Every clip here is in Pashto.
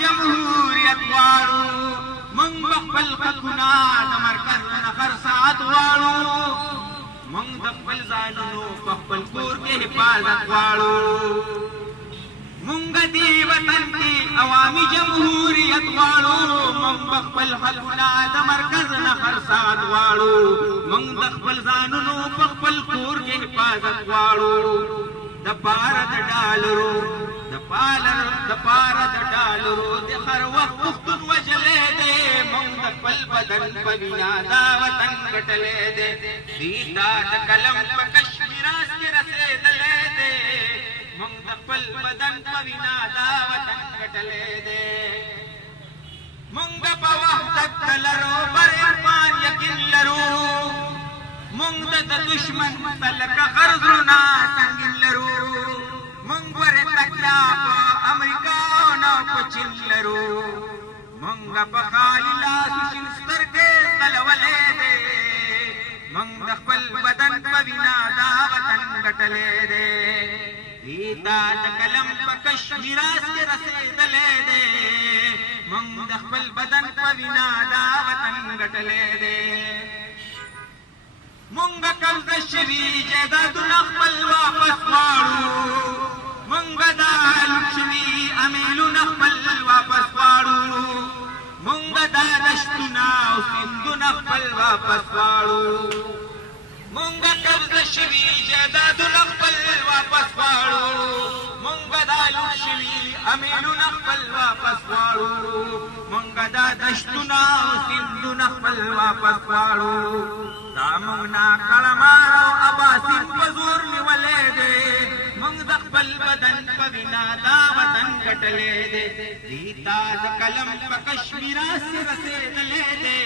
جمهوریت غواړو موږ به خپل حقونه د مرکز نه هر ساعت غواړو موږ د خپل ځانونو په خپل کور کې حفاظت غواړو موږ دې وطن کې عوامي جمهوریت غواړو موږ به خپل حقونه د مرکز نه هر ساعت غواړو موږ د خپل ځانونو په خپل کور کې حفاظت غواړو د پاره د ډالرو د پاره د ډالرو د هر وخت پښتون وجلې دی موږ د خپل بدن په وینا دا وطن ګټلې دی دې دا د قلم په کشمیراس کې رسېدلې دی موږ د خپل بدن په وینا دا وطن ګټلې دی موږ په وحدت لرو پر عرفان یقین لرو موږ د دشمن تلکه غرضونه سنګین لرو موږ ورې تکیا په امریکا او نه په چین لرو موږ په خالي لاسو شین سترګې غلولې دی موږ د خپل بدن په وینا دا وطن ګټلې دی دا د قلم په کشمیراس کې رسېدلې دی موږ د خپل بدن په وینا دا وطن ګټلې دی موږ قبضه شوي جایدادونه خپل واپس غواړو موږ دا لوټ شوي امیلونه خپل واپس غواړو موږ دا دشتونه او سیندونه خپل واپس غواړو موږ قبضه شوي جایدادونه خپل واپس غواړو موږ دا لوټ شوي امیلونه خپل واپس غواړو موږ دا دشتونه او سیندونه خپل واپس غواړو دا موږ ناکړمار او اباسین په زور نیولې دی موږ د خپل بدن په وینا دا وطن ګټلې دی دې تا د قلم په کشمیراس کې رسېدلې دی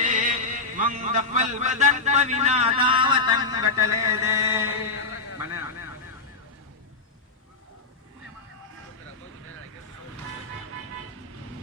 موږ د خپل بدن په وینا دا وطن